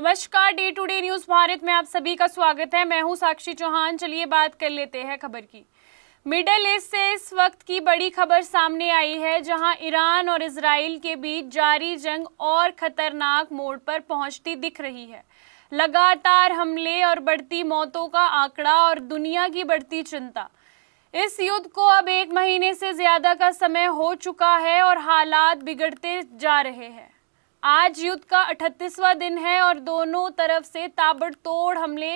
नमस्कार, day to day news Bharat में आप सभी का स्वागत है। मैं हूं साक्षी चौहान। चलिए बात कर लेते हैं खबर की। मिडिल ईस्ट से इस वक्त की बड़ी खबर सामने आई है, जहां ईरान और इजराइल के बीच जारी जंग और खतरनाक मोड़ पर पहुंचती दिख रही है। लगातार हमले और बढ़ती मौतों का आंकड़ा और दुनिया की बढ़ती चिंता। इस युद्ध को अब 1 महीने से ज्यादा का समय हो चुका है और हालात बिगड़ते जा रहे हैं। आज युद्ध का 38वां दिन है और दोनों तरफ से ताबड़तोड़ हमले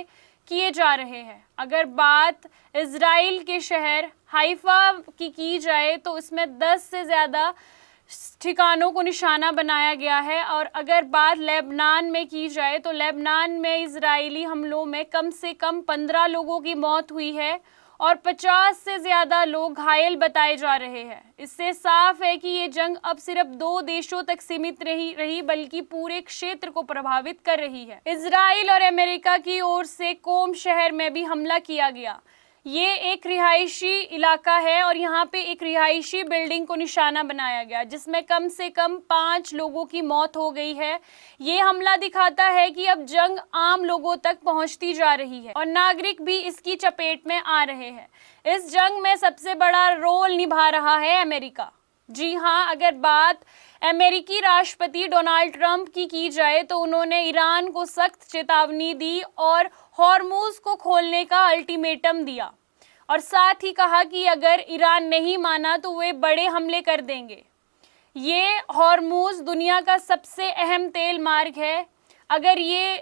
किए जा रहे हैं। अगर बात इजराइल के शहर हाइफा की जाए तो इसमें 10 से ज़्यादा ठिकानों को निशाना बनाया गया है। और अगर बात लेबनान में की जाए तो लेबनान में इजरायली हमलों में कम से कम 15 लोगों की मौत हुई है और 50 से ज्यादा लोग घायल बताए जा रहे हैं। इससे साफ है कि ये जंग अब सिर्फ 2 देशों तक सीमित रही बल्कि पूरे क्षेत्र को प्रभावित कर रही है। इजराइल और अमेरिका की ओर से कोम शहर में भी हमला किया गया। ये एक रिहायशी इलाका है और यहाँ पे एक रिहायशी बिल्डिंग को निशाना बनाया गया, जिसमें कम से कम 5 लोगों की मौत हो गई है। ये हमला दिखाता है कि अब जंग आम लोगों तक पहुंचती जा रही है और नागरिक भी इसकी चपेट में आ रहे हैं। इस जंग में सबसे बड़ा रोल निभा रहा है अमेरिका। जी हाँ, अगर बात अमेरिकी राष्ट्रपति डोनाल्ड ट्रंप की जाए तो उन्होंने ईरान को सख्त चेतावनी दी और हॉर्मुज को खोलने का अल्टीमेटम दिया और साथ ही कहा कि अगर ईरान नहीं माना तो वे बड़े हमले कर देंगे। ये हॉर्मुज दुनिया का सबसे अहम तेल मार्ग है। अगर ये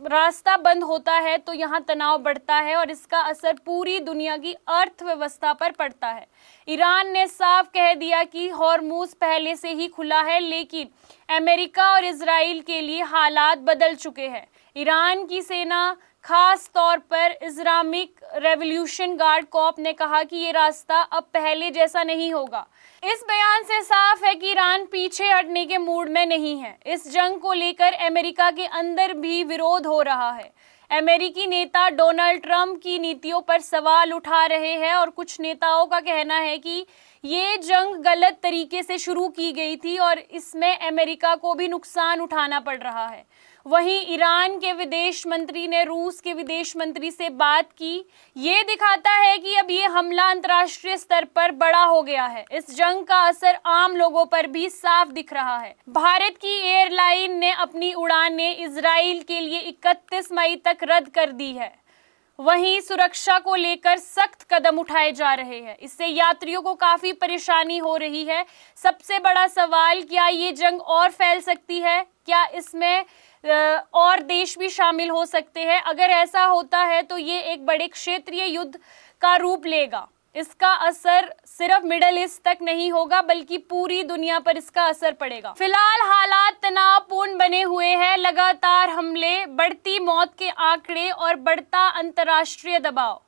रास्ता बंद होता है तो यहाँ तनाव बढ़ता है और इसका असर पूरी दुनिया की अर्थव्यवस्था पर पड़ता है। ईरान ने साफ कह दिया कि हॉर्मुज पहले से ही खुला है, लेकिन अमेरिका और इजराइल के लिए हालात बदल चुके हैं। ईरान की सेना, खास तौर पर इस्लामिक रेवोल्यूशन गार्ड कॉर्प ने कहा कि ये रास्ता अब पहले जैसा नहीं होगा। इस बयान से साफ है कि ईरान पीछे हटने के मूड में नहीं है। इस जंग को लेकर अमेरिका के अंदर भी विरोध हो रहा है। अमेरिकी नेता डोनाल्ड ट्रंप की नीतियों पर सवाल उठा रहे हैं और कुछ नेताओं का कहना है कि ये जंग गलत तरीके से शुरू की गई थी और इसमें अमेरिका को भी नुकसान उठाना पड़ रहा है। वहीं ईरान के विदेश मंत्री ने रूस के विदेश मंत्री से बात की। ये दिखाता है कि अब ये हमला अंतर्राष्ट्रीय स्तर पर बड़ा हो गया है। इस जंग का असर आम लोगों पर भी साफ दिख रहा है। भारत की एयरलाइन ने अपनी उड़ानें इजराइल के लिए 31 मई तक रद्द कर दी है। वहीं सुरक्षा को लेकर सख्त कदम उठाए जा रहे हैं। इससे यात्रियों को काफी परेशानी हो रही है। सबसे बड़ा सवाल, क्या ये जंग और फैल सकती है? क्या इसमें और देश भी शामिल हो सकते हैं? अगर ऐसा होता है तो ये एक बड़े क्षेत्रीय युद्ध का रूप लेगा। इसका असर सिर्फ मिडिल ईस्ट तक नहीं होगा बल्कि पूरी दुनिया पर इसका असर पड़ेगा। फिलहाल हालात तनावपूर्ण बने हुए हैं। लगातार हमले, बढ़ती मौत के आंकड़े और बढ़ता अंतर्राष्ट्रीय दबाव।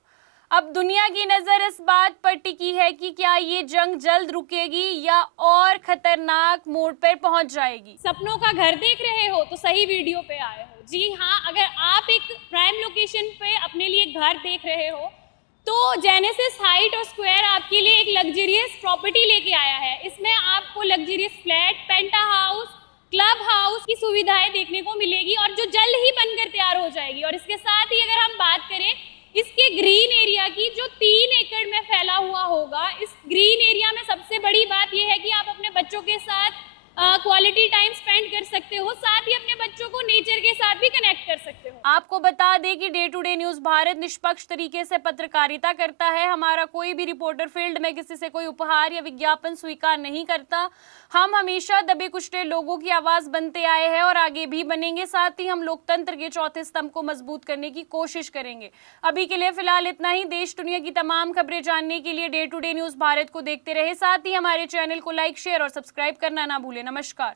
अब दुनिया की नजर इस बात पर टिकी है कि क्या ये जंग जल्द रुकेगी या और खतरनाक मोड़ पर पहुंच जाएगी। सपनों का घर देख रहे हो तो सही वीडियो पे आए हो। जी हाँ, अगर आप एक प्राइम लोकेशन पे अपने लिए घर देख रहे हो तो जेनेसिस हाइट और स्क्वायर आपके लिए एक लग्जरियस प्रॉपर्टी लेके आया है। इसमें आपको लग्जरियस फ्लैट, पेंटा हाउस, क्लब हाउस की सुविधाएं देखने को मिलेगी और जो जल्द ही बनकर तैयार हो जाएगी। और इसके साथ ही अगर हम बात करें इसके ग्रीन एरिया की, जो 3 एकड़ में फैला हुआ होगा, इस ग्रीन एरिया में सबसे बड़ी बात यह है कि आप अपने बच्चों के साथ क्वालिटी टाइम स्पेंड कर सकते हो, साथ ही अपने बच्चों को नेचर के साथ भी कनेक्ट कर सकते हो। आपको बता दें कि day to day news Bharat निष्पक्ष तरीके से पत्रकारिता करता है। हमारा कोई भी रिपोर्टर फील्ड में किसी से कोई उपहार या विज्ञापन स्वीकार नहीं करता। हम हमेशा दबे कुचले लोगों की आवाज बनते आए हैं और आगे भी बनेंगे। साथ ही हम लोकतंत्र के चौथे स्तंभ को मजबूत करने की कोशिश करेंगे। अभी के लिए फिलहाल इतना ही। देश दुनिया की तमाम खबरें जानने के लिए day to day news Bharat को देखते रहे। साथ ही हमारे चैनल को लाइक, शेयर और सब्सक्राइब करना ना भूलें। नमस्कार।